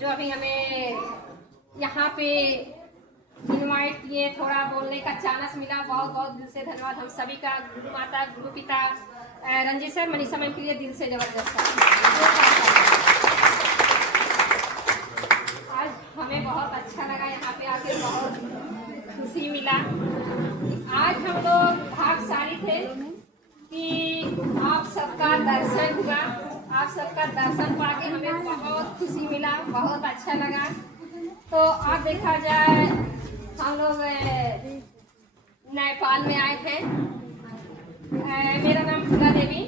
जो अभी हमें यहाँ पे इनवाइट किए, थोड़ा बोलने का चांस मिला। बहुत बहुत दिल से धन्यवाद हम सभी का, गुरु माता, गुरु पिता, रंजीत सर, मनीषा मैम के लिए दिल से जबरदस्त आज हमें बहुत अच्छा लगा, यहाँ पे आके बहुत खुशी मिला। आज हम लोग भाग्यशाली थे कि आप सबका दर्शन हुआ, आप सबका दर्शन पाके हमें बहुत खुशी मिला, बहुत अच्छा लगा। तो आप देखा जाए हम लोग नेपाल में आए थे। मेरा नाम फूला देवी,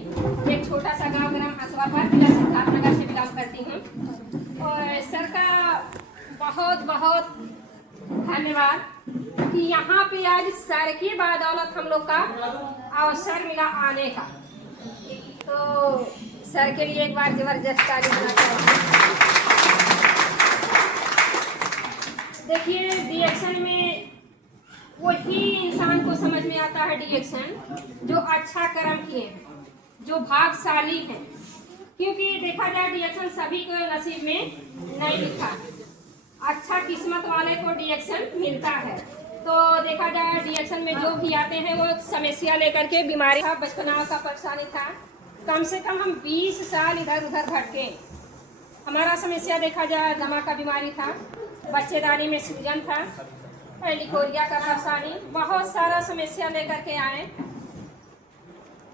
एक छोटा सा गांव ग्राम हसवापुर, जिला सिद्धार्थनगर से बिलोंग करती हूँ। और सर का बहुत बहुत धन्यवाद कि यहाँ पे आज सर की बदौलत हम लोग का अवसर मिला आने का। तो सर के लिए एक बार जबरदस्त ताली देना चाहिए। देखिए, रिएक्शन में वही इंसान को समझ में आता है रिएक्शन जो अच्छा कर्म किए, जो भाग्यशाली है। क्योंकि देखा जाए रिएक्शन सभी को नसीब में नहीं लिखा, अच्छा किस्मत वाले को रिएक्शन मिलता है। तो देखा जाए रिएक्शन में जो भी आते हैं वो समस्या लेकर के, बीमारी था, बचपना का परेशानी था, कम से कम हम 20 साल इधर उधर भटके। हमारा समस्या देखा जाए दमा का बीमारी था, बच्चेदानी में सूजन था, लिकोरिया का परेशानी, बहुत सारा समस्या लेकर के आए।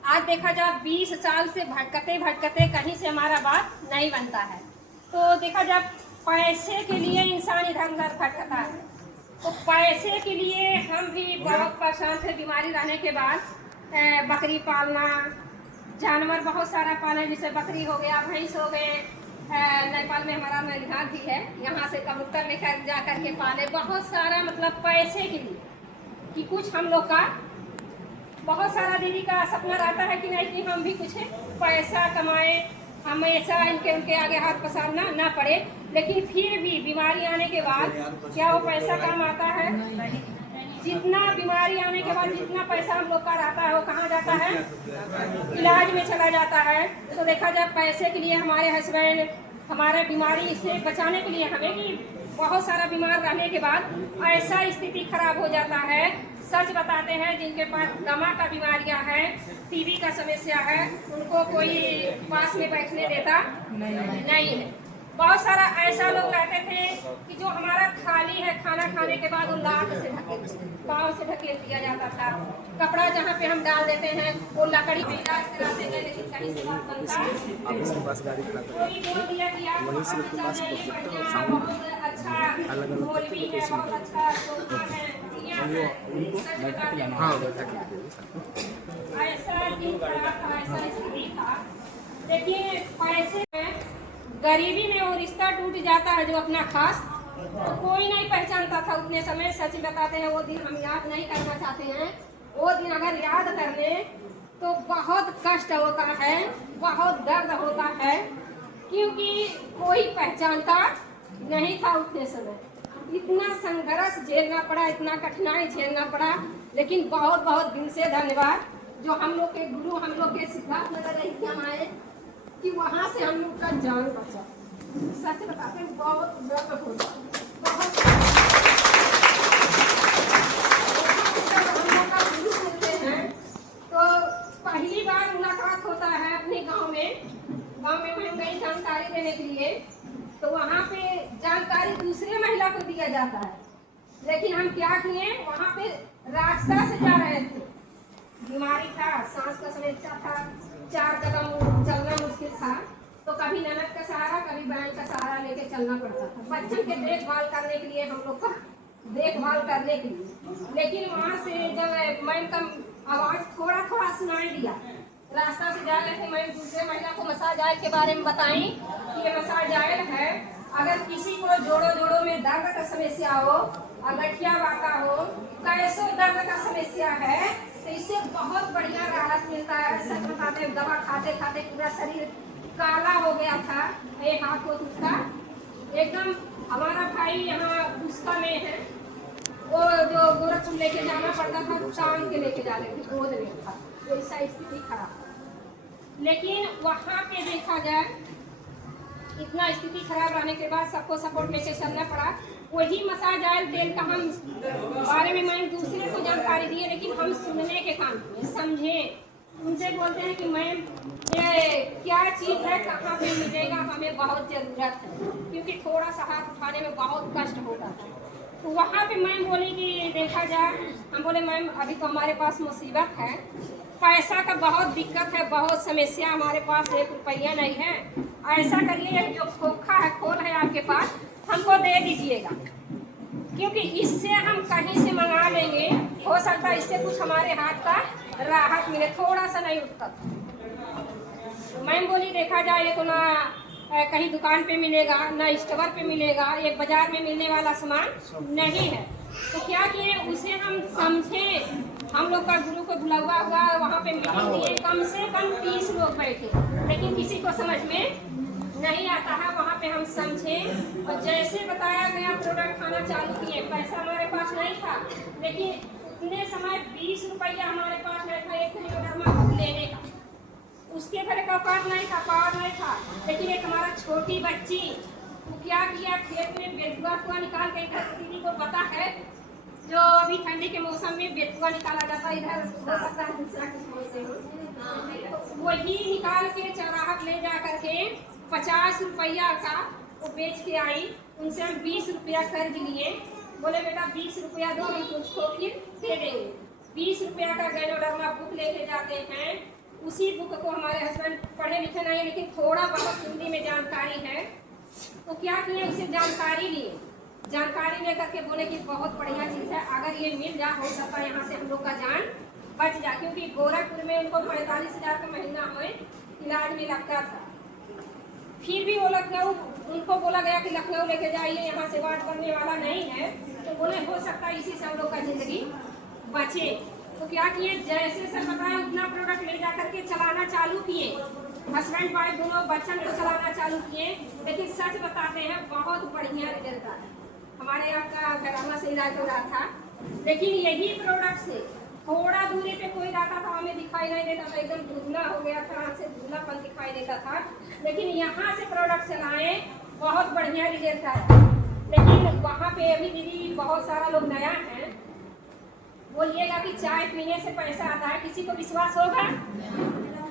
आज देखा जाए 20 साल से भटकते भटकते कहीं से हमारा बात नहीं बनता है। तो देखा जाए पैसे के लिए इंसान इधर उधर भटकता है। तो पैसे के लिए हम भी बहुत परेशान थे बीमारी रहने के बाद। बकरी पालना, जानवर बहुत सारा पाले, जैसे बकरी हो गया, भैंस हो गए। नेपाल में हमारा नैनीताल भी है, यहाँ से कबूतर लेकर जा कर के पाले, बहुत सारा मतलब पैसे के लिए कि कुछ हम लोग का बहुत सारा दीदी का सपना रहता है कि नहीं कि हम भी कुछ पैसा कमाए, हमेशा इनके उनके आगे हाथ पसारना ना पड़े। लेकिन फिर भी बीमारी आने के बाद क्या वो पैसा काम आता है? जितना बीमारी आने के बाद जितना पैसा हम लोग का रहता है वो कहाँ जाता है? इलाज में चला जाता है। तो देखा जाए पैसे के लिए हमारे हस्बैंड हमारे बीमारी से बचाने के लिए हमें भी बहुत सारा बीमार रहने के बाद ऐसा स्थिति खराब हो जाता है। सच बताते हैं, जिनके पास दमा का बीमारियां हैं, टीबी का समस्या है, उनको कोई पास में बैठने देता नहीं है। बहुत सारा ऐसा लोग कहते थे कि जो हमारा थाली है खाना खाने के बाद वो लात से पाँव से ढकेल दिया जाता था। कपड़ा जहाँ पे हम डाल देते हैं वो लकड़ी पे इलाज कराते हैं, लेकिन कहीं से बात बनता कोई बोल दिया कि आप बहुत अच्छा मौलवी है, बहुत अच्छा ऐसा स्थिति था। देखिए, पैसे गरीबी में वो रिश्ता टूट जाता है जो अपना खास तो कोई नहीं पहचानता था उतने समय। सच बताते हैं, वो दिन हम याद नहीं करना चाहते हैं। वो दिन अगर याद कर ले तो बहुत कष्ट होता है, बहुत दर्द होता है, क्योंकि कोई पहचानता नहीं था उतने समय। इतना संघर्ष झेलना पड़ा, इतना कठिनाई झेलना पड़ा। लेकिन बहुत बहुत दिन से धन्यवाद जो हम लोग के गुरु, हम लोग के सिद्धार्थनगर एग्जाम आए कि वहाँ से हम लोग का जान बचा। सच बताते हैं, बहुत दर्द होता, बहुत हम लोग का गुरु सुनते हैं तो पहली बार मुलाकात होता है अपने गांव में हम गई जानकारी देने के लिए। तो वहाँ पे जानकारी दूसरे महिला को दिया जाता है, लेकिन हम क्या किए, वहाँ पे रास्ता से जा रहे थे, बीमारी था, सांस का समस्या था, 4 कदम चलना मुश्किल था। तो कभी ननद का सहारा, कभी बहन का सहारा लेके चलना पड़ता था, बच्चों के देखभाल करने के लिए, हम लोग का देखभाल करने के लिए। लेकिन वहाँ से जब मैम का आवाज़ थोड़ा थोड़ा सुनाई दिया, रास्ता से जा रहे थे, मैं दूसरे महिला को मसाज आयल के बारे में बताई कि ये मसाज आयल है, अगर किसी को जोड़ों में दर्द का समस्या हो, गठिया वाता हो, कैसो दर्द का समस्या है, तो इससे बहुत बढ़िया राहत मिलता है। सच बताते हैं, दवा खाते खाते पूरा शरीर काला हो गया था, ये हाथ को टूटा एकदम। हमारा भाई यहाँ उसका में है, वो जो गोरखपुर लेके जाना पड़ता था, टांग के लेके जा रहे थे, गोद में था, ऐसा स्थिति खराब। लेकिन वहाँ पे देखा जाए इतना स्थिति खराब रहने के बाद सबको सपोर्ट लेके चलना पड़ा। वही मसाज ऑयल तेल का हम बारे में मैम दूसरे को जानकारी दिए, लेकिन हम सुनने के काम किए, समझे। उनसे बोलते हैं कि मैम ये क्या चीज़ है, कहाँ पे मिलेगा, हमें बहुत ज़रूरत है, क्योंकि थोड़ा सा हाथ उठाने में बहुत कष्ट होता है। तो वहाँ पे मैम बोली कि देखा जाए। हम बोले मैम अभी तो हमारे पास मुसीबत है, पैसा का बहुत दिक्कत है, बहुत समस्या, हमारे पास 1 रुपया नहीं है। ऐसा करिए जो खोखा है, खोल है आपके पास, हमको दे दीजिएगा, क्योंकि इससे हम कहीं से मंगा लेंगे, हो सकता है इससे कुछ हमारे हाथ का राहत मिले, थोड़ा सा नहीं उठता। मैम बोली देखा जाए ये तो ना कहीं दुकान पे मिलेगा, ना स्टोर पे मिलेगा, ये बाजार में मिलने वाला सामान नहीं है। तो क्या किए, उसे हम समझे। हम लोग का गुरु को बुलावा हुआ, वहाँ पे मीटिंग दिए, कम से कम 30 लोग बैठे, लेकिन किसी को समझ में नहीं आता है। वहाँ पे हम समझे और जैसे बताया गया प्रोडक्ट खाना चालू किए। पैसा हमारे पास नहीं था, लेकिन उतने समय 20 रुपया हमारे पास नहीं था 1 किलोग्राम लेने का। उसके घर का औकात नहीं था, पावर नहीं था। लेकिन एक हमारा छोटी बच्ची, वो क्या किया, खेत में बेतुआ हुआ निकाल के, इधर दीदी को पता है जो अभी ठंडी के मौसम में बेतुआ निकाला जाता है, इधर हो सकता है दूसरा कुछ बोलते हो, वही निकाल के चौराहट ले जा करके 50 रुपया का वो बेच के आई। उनसे हम 20 रुपया कर्ज लिए, बोले बेटा 20 रुपया दो, हम तुझको फिर दे देंगे। 20 रुपया का गैनोडर्मा बुक लेके जाते हैं। उसी बुक को हमारे हस्बैंड पढ़े लिखे नहीं है, लेकिन थोड़ा बहुत हिंदी में जानकारी है। तो क्या किए, उसे जानकारी लिए, जानकारी लेकर के बोले कि बहुत बढ़िया चीज़ है, अगर ये मिल जाए हो सकता है यहाँ से हम लोग का जान बच जाए, क्योंकि गोरखपुर में उनको 45,000 का महीना में इलाज में लगता था। फिर भी वो लखनऊ, उनको बोला गया कि लखनऊ लेके जाइए, यहाँ से बात करने वाला नहीं है। तो बोले हो सकता है इसी से हम लोग का जिंदगी बचे। तो क्या किए, जैसे सर बताया उतना प्रोडक्ट ले जा करके चलाना चालू किए। हस्बैंड वाइफ दोनों बच्चन को चलाना चालू किए। लेकिन सच बताते हैं बहुत बढ़िया रिजल्ट आया। हमारे यहाँ का घराना से इलाज हो रहा था, लेकिन यही प्रोडक्ट से थोड़ा दूरी पे कोई जाता था, हमें दिखाई नहीं देता था, एकदम धुंधला हो गया था, आँख से धुंधलापन दिखाई देता था। लेकिन यहाँ से प्रोडक्ट चलाए, बहुत बढ़िया रिजल्ट आया। लेकिन वहाँ पे अभी दीदी बहुत सारा लोग नया है, बोलिएगा कि चाय पीने से पैसा आता है, किसी को विश्वास होगा?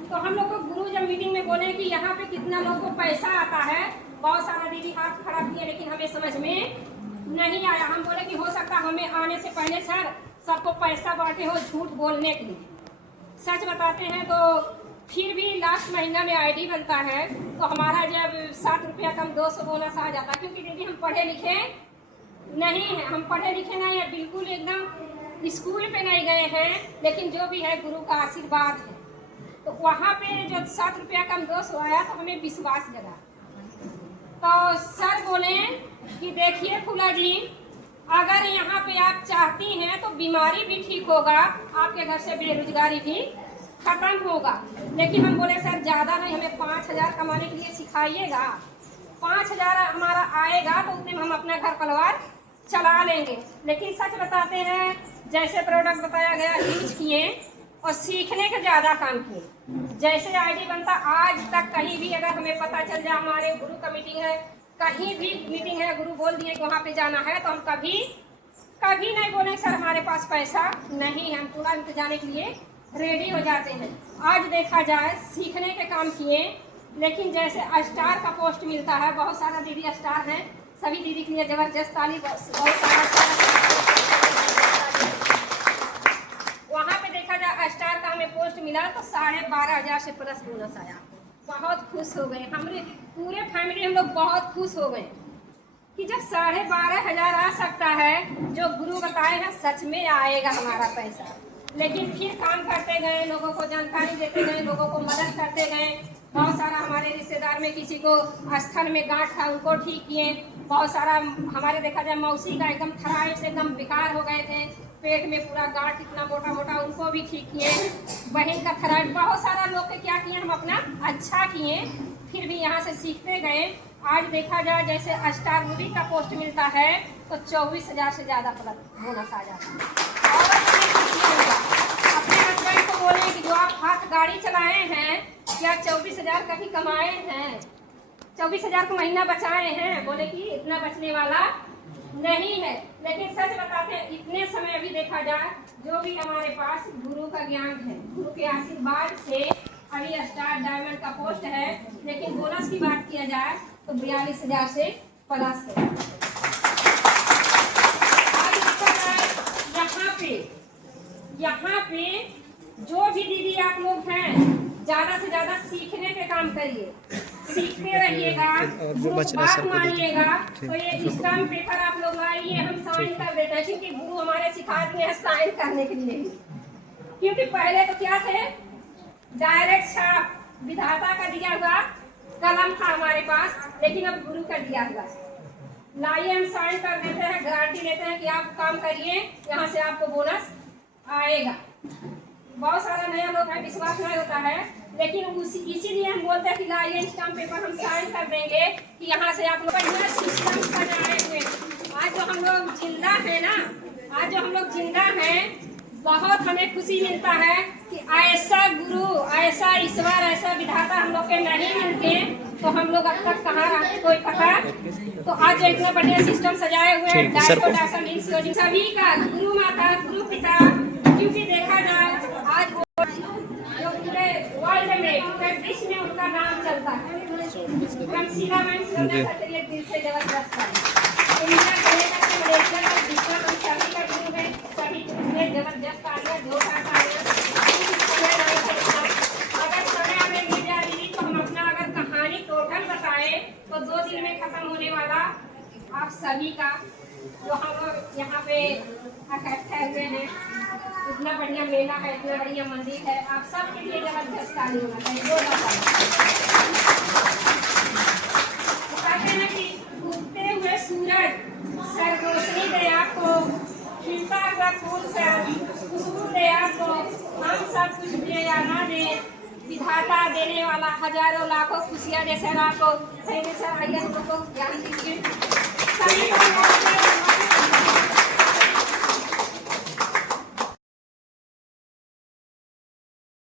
तो हम लोग को गुरु जब मीटिंग में बोले कि यहाँ पे कितना लोग को पैसा आता है, बहुत सारा दीदी हाथ खड़ा किए, लेकिन हमें समझ में नहीं आया। हम बोले कि हो सकता हमें आने से पहले सर सबको पैसा बांटे हो झूठ बोलने के लिए। सच बताते हैं तो फिर भी लास्ट महीना में आईडी बनता है, तो हमारा जब 7 रुपया कम 200 बोनस आ जाता है। क्योंकि दीदी हम पढ़े लिखे नहीं हैं, हम पढ़े लिखे नहीं है, बिल्कुल एकदम स्कूल पे नहीं गए हैं, लेकिन जो भी है गुरु का आशीर्वाद है। तो वहाँ पे जो 7 रुपया कम 200 आया तो हमें विश्वास जगा। तो सर बोले कि देखिए फूला जी, अगर यहाँ पे आप चाहती हैं तो बीमारी भी ठीक होगा, आपके घर से बेरोजगारी भी खत्म होगा। लेकिन हम बोले सर ज़्यादा नहीं, हमें 5,000 कमाने के लिए सिखाइएगा। 5,000 हमारा आएगा तो उतने में हम अपना घर परिवार चला लेंगे। लेकिन सच बताते हैं, जैसे प्रोडक्ट बताया गया यूज किए और सीखने का ज़्यादा काम किए। जैसे आईडी बनता, आज तक कहीं भी अगर हमें पता चल जाए हमारे गुरु का मीटिंग है, कहीं भी मीटिंग है, गुरु बोल दिए कि वहाँ पे जाना है, तो हम कभी नहीं बोले सर हमारे पास पैसा नहीं है, हम तुरंत जाने के लिए रेडी हो जाते हैं। आज देखा जाए सीखने के काम किए, लेकिन जैसे स्टार का पोस्ट मिलता है, बहुत सारा दीदी स्टार हैं, सभी दीदी के लिए जबरदस्त ताली। बहुत सारा वहाँ पे देखा जाए स्टार का हमें पोस्ट मिला तो 12,500 से प्लस बोनस आया। बहुत खुश हो गए, हमारे पूरे फैमिली हम लोग बहुत खुश हो गए कि जब 12,500 आ सकता है, जो गुरु बताए हैं सच में आएगा हमारा पैसा। लेकिन फिर काम करते गए, लोगों को जानकारी देते गए, लोगों को मदद करते गए। बहुत सारा हमारे रिश्तेदार में किसी को स्थल में गांठ था, उनको ठीक किए। बहुत सारा हमारे देखा जाए मौसी का एकदम थराइड से एकदम बेकार हो गए थे, पेट में पूरा गांठ इतना मोटा मोटा, उनको भी ठीक किए। बहन का थराइड, बहुत सारा लोग के क्या किए, हम अपना अच्छा किए। फिर भी यहाँ से सीखते गए। आज देखा जाए जैसे स्टार मूवी का पोस्ट मिलता है तो 24,000 से ज़्यादा बोनस आ जाता है। और अपने हस्बैंड को बोले कि जो आप हाथ गाड़ी चलाए हैं, क्या 24,000 कभी कमाए हैं? 24,000 को महीना बचाए हैं, बोले कि इतना बचने वाला नहीं है। लेकिन सच बताते हैं, इतने समय अभी देखा जाए जो भी हमारे पास गुरु का ज्ञान है, गुरु के आशीर्वाद से अभी स्टार डायमंड का पोस्ट है। लेकिन बोनस की बात किया जाए तो 42,000 से प्लस है। आज देखा जाए यहाँ पे जो भी दीदी आप लोग हैं, ज्यादा से ज्यादा सीखने पे काम करिए, सीखते रहिएगा, बात मानिएगा। तो ये स्टाम्प पेपर आप लोग लाइए, हम साइन कर देते हैं, क्योंकि गुरु हमारे सिखा दिए हैं साइन करने के लिए। क्योंकि पहले तो क्या थे, डायरेक्ट छाप विधाता का दिया हुआ कलम था हमारे पास, लेकिन अब गुरु का दिया हुआ है। लाइए, हम साइन कर देते हैं, गारंटी लेते हैं कि आप काम करिए, यहाँ से आपको बोनस आएगा। बहुत सारा नया लोग है, विश्वास नहीं होता है, लेकिन इसीलिए हम बोलते हैं कि लाइए स्टाम्प पेपर, हम साइन कर देंगे कि यहाँ से आप लोग बढ़िया सिस्टम बनाए हुए। आज जो हम लोग जिंदा है ना, आज जो हम लोग जिंदा हैं, बहुत हमें खुशी मिलता है कि ऐसा गुरु, ऐसा ईश्वर, ऐसा विधाता हम लोग के नहीं मिलते तो हम लोग अब तक कहाँ रहते कोई पता। तो आज जो इतना बढ़िया सिस्टम सजाए हुए हैं, सभी का गुरु माता, गुरु पिता, क्योंकि देखा जाए आज जो पूरे वर्ल्ड में, पूरे विश्व में उनका नाम चलता है। हम सीधा दिल से जबरदस्त है। इंडिया मलेशिया का सिस्टम हम सभी का गुरु है, सभी में जबरदस्त आ गया, जो अगर समय हमें मिल जाए दीदी तो हम अपना अगर कहानी टोटल बताए तो 2 दिन में खत्म होने वाला। आप सभी का जो हम लोग यहाँ पे इकट्ठे हुए हैं, इतना बढ़िया मेला है, इतना बढ़िया मंदिर है, आप सबके लिए जबरदस्त ताली होना चाहिए। कहते हैं कि उगते हुए सूरज सररोशनी दे आपको, खिलता हुआ फूल से खुशबू दे आपको, हम सब कुछ दे या ना दे, विधाता देने वाला हजारों लाखों खुशियाँ जैसे आपको। सर आइए हम लोग को ज्ञान दीजिए।